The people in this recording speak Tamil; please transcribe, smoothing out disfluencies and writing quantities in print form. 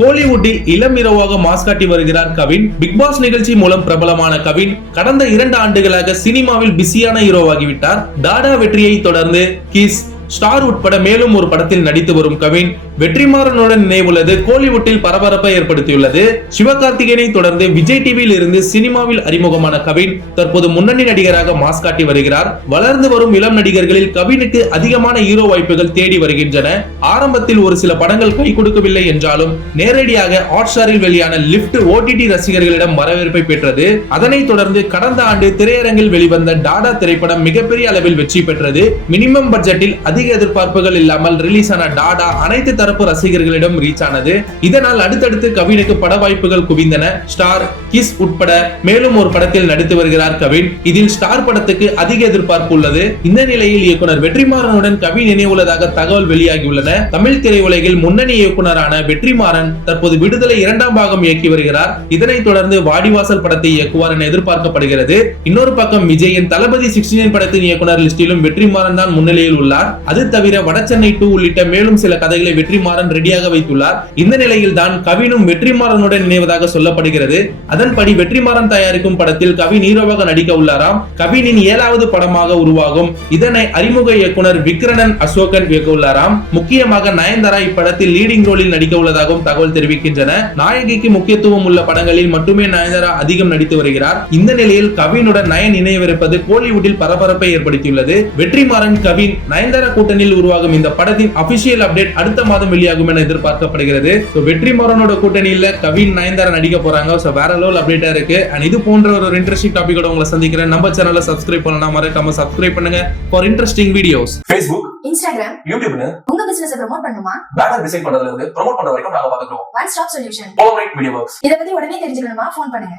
கோலிவுட்டில் இளம் இரவாக மாஸ் காட்டி வருகிறார் கவின். பிக் பாஸ் நிகழ்ச்சி மூலம் பிரபலமான கவின் கடந்த 2 ஆண்டுகளாக சினிமாவில் பிஸியான ஹீரோவாகிவிட்டார். டாடா வெற்றியை தொடர்ந்து கிஸ், ஸ்டார் உட்பட மேலும் ஒரு படத்தில் நடித்து வரும் கவின் வெற்றிமாறனுடன் இணைவுள்ளது கோலிவுட்டில் பரபரப்பை ஏற்படுத்தியுள்ளது. சிவகார்த்திகேயனை தொடர்ந்து விஜய் டிவியில் இருந்து சினிமாவில் அறிமுகமான கவின் தற்போது முன்னணி நடிகராக மாஸ் காட்டி வருகிறார். வளர்ந்து வரும் இளம் நடிகர்களில் கவினுக்கு அதிகமான ஹீரோ வாய்ப்புகள் தேடி வருகின்றன. ஆரம்பத்தில் ஒரு சில படங்கள் கை கொடுக்கவில்லை என்றாலும் நேரடியாக ஹாட்ஸ்டாரில் வெளியான லிப்ட் ஓடிடி ரசிகர்களிடம் வரவேற்பை பெற்றது. அதனைத் தொடர்ந்து கடந்த ஆண்டு திரையரங்கில் வெளிவந்த டாடா திரைப்படம் மிகப்பெரிய அளவில் வெற்றி பெற்றது. மினிமம் பட்ஜெட்டில் அதிக எதிர்பார்ப்புகள் இல்லாமல் ரிலீஸ் ஆன டாடா அனைத்து தரப்பு ரசிகர்களிடம் ரீச் ஆனது. இதனால் அடுத்தடுத்து கவினுக்கு பட வாய்ப்புகள் குவிந்தன. ஸ்டார், கிஸ் உட்பட மேலும் ஒரு படத்தில் நடித்து வருகிறார் கவின். இதில் ஸ்டார் படத்துக்கு அதிக எதிர்பார்ப்பு உள்ளது. இந்த நிலையில் இயக்குனர் வெற்றிமாறனுடன் கவின் இணைவுள்ளதாக தகவல் வெளியாகியுள்ளன. தமிழ் திரையுலகில் முன்னணி இயக்குனரான வெற்றிமாறன் தற்போது விடுதலை 2ஆம் பாகம் இயக்கி வருகிறார். இதனைத் தொடர்ந்து வாடிவாசல் படத்தை இயக்குவார் என எதிர்பார்க்கப்படுகிறது. இன்னொரு பக்கம் விஜயின் தளபதி 69 படத்தின் இயக்குனர் லிஸ்டிலும் வெற்றிமாறன் தான் முன்னிலையில் உள்ளார். அது தவிர வடசென்னை 2 உள்ளிட்ட மேலும் சில கதைகளை வெற்றிமாறன் ரெடியாக வைத்துள்ளார். இந்த நிலையில் தான் கவினும் வெற்றிமாறனுடன் இணைவதாக சொல்லப்படுகிறது. அதன்படி வெற்றிமாறன் தயாரிக்கும் படத்தில் கவின் ஹீரோவாக நடிக்க உள்ளாராம். கவினின் 7வது படமாக உருவாகும். இதனை அறிமுக இயக்குனர் விக்ரணன் அசோகன் இயக்க உள்ளாராம். முக்கியமாக நயன்தாரா இப்படத்தில் லீடிங் ரோலில் நடிக்க உள்ளதாகவும் தகவல் தெரிவிக்கின்றன. நாயகிக்கு முக்கியத்துவம் உள்ள படங்களில் மட்டுமே நயன்தாரா அதிகம் நடித்து வருகிறார். இந்த நிலையில் கவினுடன் நயன் இணையவிருப்பது கோலிவுட்டில் பரபரப்பை ஏற்படுத்தியுள்ளது. வெற்றிமாறன், கவின், நயன்தாரா கூட்டணியில் உருவாகும் இந்த படத்தின் அபிஷியல் அப்டேட் அடுத்த மாதம் வெளியாகும் என எதிர்பார்க்கப்படுகிறது. வெற்றிமாறனோட கூட்டணியில கவின், நயன்தாரா நடிக்க போறாங்க. வேற லெவல் அப்டேட்டா இருக்கு. இது போன்ற ஒரு இன்ட்ரெஸ்டிங் டாபிக்கோட உங்களை சந்திக்கிறேன். நம்ம சேனலை சப்ஸ்கிரைப் பண்ணலாம், மறக்காம சப்ஸ்கிரைப் பண்ணுங்க for interesting videos. Facebook, Instagram, YouTube உங்க பிசினஸ் ப்ரோமோட் பண்ணுமா? பேனர் டிசைன் பண்றதுல இருந்து ப்ரோமோட் பண்ற வரைக்கும் நாங்க பாத்துக்கிறோம். One stop solution. All right, Media Works. இத பத்தி உடனே தெரிஞ்சுக்கணுமா? ஃபோன் பண்ணுங்க.